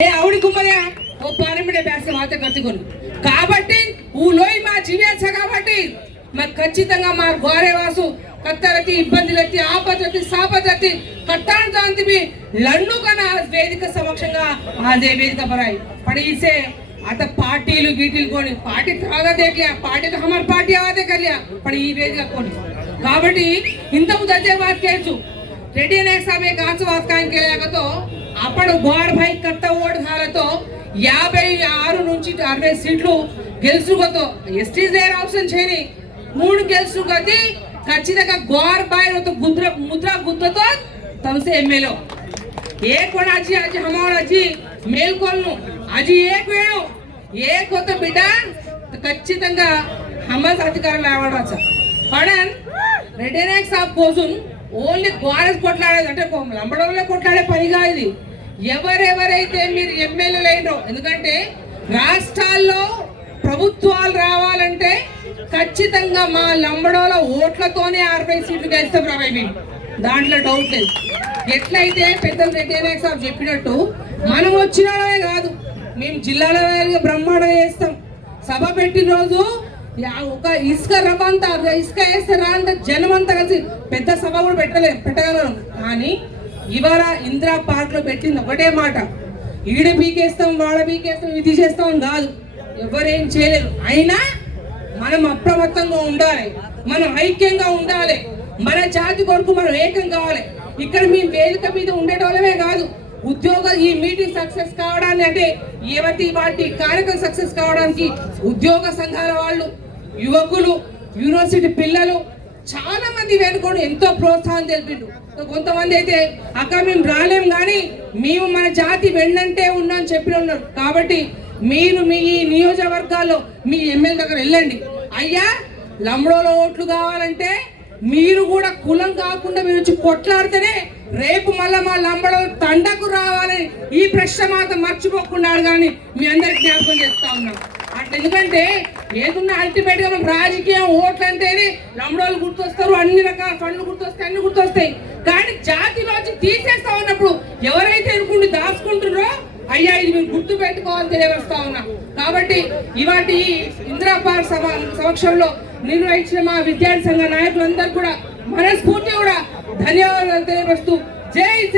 ఏ ಅವನಿಗೆ కుమ్మరా ఓ పారమిడే ಬ್ಯಾಸ ಮಾತ್ರ ಕರ್ತಿಕೊಂಡು కాబట్టి ఊలోయి మా జీవేస కాబట్టి మరి ఖచ్చితంగా మా గోరేవాసు కత్తరతి ఇబ్బందులెత్తి ఆపదతి సాపదతి కట్టాను దాంతివి లన్నుగా వేదిక సమక్షంగా అదే వేదిక పరాయి. పడిసే అత పార్టీలు గీటీలు కొని పార్టీ త్రాగా దేకలే పార్టీ తో హమార్ పార్టీ ఆదే కలియా పడి ఈ వేదిక కొని. కాబట్టి ఇంతకు దచ్చే బాత్ తెలుసు रेड्डी नाईक साहेब एक आज वाद काय केल्यागतो आपण గోడపై కట్ట ఓటు హాలతో యాభై ఆరు నుంచి అరవై సీట్లు గెలుచుకోతో ఎస్టీ దేర్ ఆప్షన్ చేయని మూడు గెలుచుకోతి ఖచ్చితంగా గోర్ బాయ్ ముద్ర ముద్ర గుద్దతో తమసే ఎమ్మెల్యే एक पण आजी आजी हमार आजी మేల్కొల్ను ఆజీ ఏక్ వేణు ఏక్ होतं బిడ్డ ఖచ్చితంగా హమస్ అధికారం లేవడవచ్చు పడన్ రెడ్డి నాయక్ సాబ్ కోసం ఓన్లీ గోరస్ కొట్లాడేది అంటే లంబడంలో కొట్లాడే పనిగా ఇది. ఎవరెవరైతే మీరు ఎమ్మెల్యేలు అయినో ఎందుకంటే రాష్ట్రాల్లో ప్రభుత్వాలు రావాలంటే ఖచ్చితంగా మా లంబడోల ఓట్లతోనే అరవై సీట్లు గెలిస్తే ప్రభావి. దాంట్లో డౌట్ లేదు. ఎట్లయితే పెద్దలు రెడ్డి సాబ్ చెప్పినట్టు మనం వచ్చిన కాదు మేము జిల్లాల వారీగా చేస్తాం. సభ పెట్టిన రోజు ఒక ఇసుక రవ్వంతా ఇసుక వేస్తే రా రాంత జనం అంతా కలిసి పెద్ద సభ కూడా పెట్టలే పెట్టగలం. కానీ ఇవాళ ఇందిరా పార్క్లో పెట్టింది ఒకటే మాట. ఈడ పీకేస్తాం వాడ పీకేస్తాం ఇది చేస్తాం కాదు. ఎవరేం చేయలేరు. అయినా మనం అప్రమత్తంగా ఉండాలి. మనం ఐక్యంగా ఉండాలి. మన జాతి కొరకు మనం ఏకం కావాలి. ఇక్కడ మీ వేదిక మీద ఉండేటోళ్ళమే కాదు. ఉద్యోగ ఈ మీటింగ్ సక్సెస్ కావడానికి అంటే యువతి వాటి కార్యక్రమం సక్సెస్ కావడానికి ఉద్యోగ సంఘాల వాళ్ళు యువకులు యూనివర్సిటీ పిల్లలు చాలా మంది వెనుకొని ఎంతో ప్రోత్సాహం తెలిపిండు కొంతమంది అయితే అక్క మేము రాలేం కానీ మేము మన జాతి వెన్నంటే ఉన్నాం చెప్పి ఉన్నారు. కాబట్టి మీరు మీ ఈ నియోజకవర్గాల్లో మీ ఎమ్మెల్యే దగ్గర వెళ్ళండి. అయ్యా లంబడోలో ఓట్లు కావాలంటే మీరు కూడా కులం కాకుండా మీరు వచ్చి కొట్లాడితేనే రేపు మళ్ళా మా లంబడో తండకు రావాలని ఈ ప్రశ్న మాత్రం మర్చిపోకుండా కానీ మీ అందరికి జ్ఞాపకం చేస్తా ఉన్నాం. అంటే ఎందుకంటే ఏదున్నా అల్టిమేట్గా మనకు రాజకీయం ఓట్లు అంటేనే నమ్మడోళ్ళు గుర్తొస్తారు అన్ని రకాల ఫండ్లు గుర్తొస్తాయి అన్ని గుర్తొస్తాయి. కానీ జాతిలోంచి తీసేస్తా ఉన్నప్పుడు ఎవరైతే అనుకుంటూ దాచుకుంటున్నారో అయ్యా ఇది మీరు గుర్తు పెట్టుకోవాలని తెలియవస్తా ఉన్నా. కాబట్టి ఇవాటి ఈ ఇందిరా పార్క్ సభ సమక్షంలో నిర్వహించిన మా విద్యార్థి సంఘ నాయకులందరూ కూడా మనస్ఫూర్తి కూడా ధన్యవాదాలు తెలియవస్తూ జై